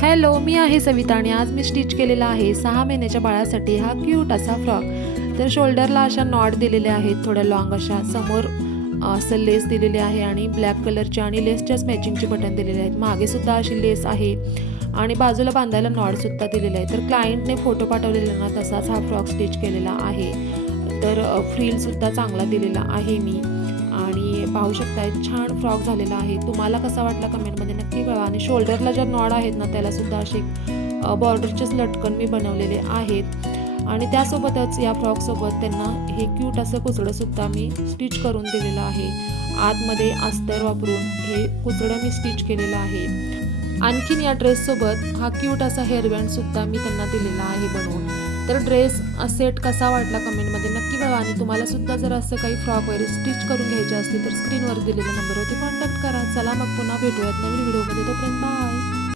Hello, मी आहे सविता आणि आज मी स्टिच केलेला आहे 6 महिन्याच्या बाळासाठी हा क्यूट असा फ्रॉक. तर शोल्डरला अशा नॉट दिलेल्या आहेत, थोड्या लॉंग अशा. समोर असं लेस दिलेली आहे आणि ब्लॅक कलरची आणि लेसच्याच मॅचिंगचे बटन दिलेले आहेत. मागे सुद्धा अशी लेस आहे आणि बाजूला बांधायला नॉटसुद्धा दिलेले आहे. तर क्लायंटने फोटो पाठवलेला ना, तसाच हा फ्रॉक स्टिच केलेला आहे. तर फ्रिलसुद्धा चांगला दिलेला आहे मी आणि पाहू शकताय छान फ्रॉक झालेला आहे. तुम्हाला कसा वाटला कमेंटमध्ये नक्की कळवा. आणि शोल्डरला ज्या नॉड आहेत ना, त्यालासुद्धा असे बॉर्डरचेच लटकन मी बनवलेले आहेत आणि त्यासोबतच या फ्रॉकसोबत त्यांना हे क्यूट असं कुचडंसुद्धा मी स्टिच करून दिलेलं आहे. आतमध्ये अस्तर वापरून हे कुचडं मी स्टिच केलेलं आहे. आणखीन या ड्रेससोबत हा क्यूट असा हेअरबँडसुद्धा मी त्यांना दिलेला आहे बनवून. तर ड्रेस सेट कसा वाटला कमेंटमध्ये नक्की कळवा. आणि तुम्हाला सुद्धा जर असं काही फ्रॉक वगैरे स्टिच करून घ्यायचे असतील तर स्क्रीनवर दिलेल्या नंबरवरती कॉन्टॅक्ट करा. चला मग पुन्हा भेटूयात नवीन व्हिडिओमध्ये. तोपर्यंत बाय.